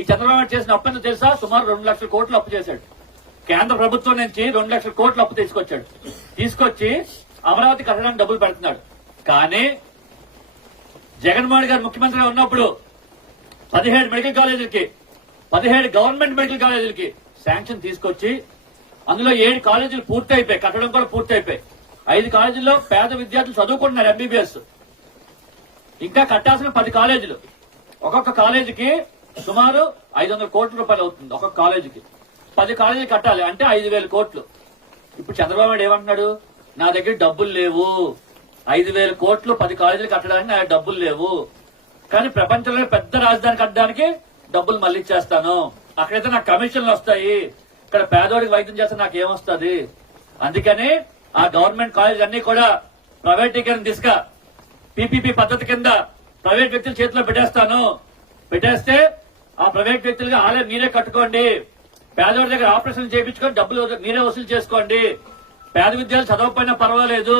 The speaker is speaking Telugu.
ఈ చంద్రబాబు నాయుడు చేసిన అప్పు ఎంత తెలుసా? సుమారు 2 లక్షల కోట్లు అప్పు చేశాడు. కేంద్ర ప్రభుత్వం నుంచి 2 లక్షల కోట్లు అప్పు తీసుకొచ్చి అమరావతి కట్టడానికి డబ్బులు పెడుతున్నాడు. కానీ జగన్మోహన్ గారు ముఖ్యమంత్రిగా ఉన్నప్పుడు 17 మెడికల్ కాలేజీలకి 17 గవర్నమెంట్ మెడికల్ కాలేజీలకి శాంక్షన్ తీసుకొచ్చి అందులో 7 కాలేజీలు పూర్తి అయిపోయి, కట్టడం కూడా పూర్తి అయిపోయి. 5 కాలేజీల్లో పేద విద్యార్థులు చదువుకుంటున్నారు ఎంబీబీఎస్. ఇంకా కట్టాల్సిన 10 కాలేజీలు. ఒక్కొక్క కాలేజీకి సుమారు 500 కోట్ల రూపాయలు అవుతుంది. ఒక్కొక్క కాలేజీకి 10 కాలేజీలు కట్టాలి అంటే 5,000 కోట్లు. ఇప్పుడు చంద్రబాబు నాయుడు ఏమంటున్నాడు? నా దగ్గర డబ్బులు లేవు, 5,000 కోట్లు 10 కాలేజీలు కట్టడానికి నా డబ్బులు లేవు, కానీ ప్రపంచంలో పెద్ద రాజధాని కట్టడానికి డబ్బులు మళ్ళీ ఇచ్చేస్తాను, అక్కడైతే నాకు కమిషన్లు వస్తాయి, ఇక్కడ పేదోడికి వైద్యం చేస్తే నాకేమొస్తుంది, అందుకని ఆ గవర్నమెంట్ కాలేజీలు అన్ని కూడా ప్రైవేటీకరణ దిశగా పీపీపీ పద్ధతి కింద ప్రైవేట్ వ్యక్తుల చేతిలో పెట్టేస్తే ఆ ప్రైవేట్ వ్యక్తులుగా ఆలయం మీరే కట్టుకోండి, పేదవాడి దగ్గర ఆపరేషన్ చేయించుకొని డబ్బులు మీరే వసూలు చేసుకోండి, పేద విద్యార్థులు చదవకపోయినా పర్వాలేదు,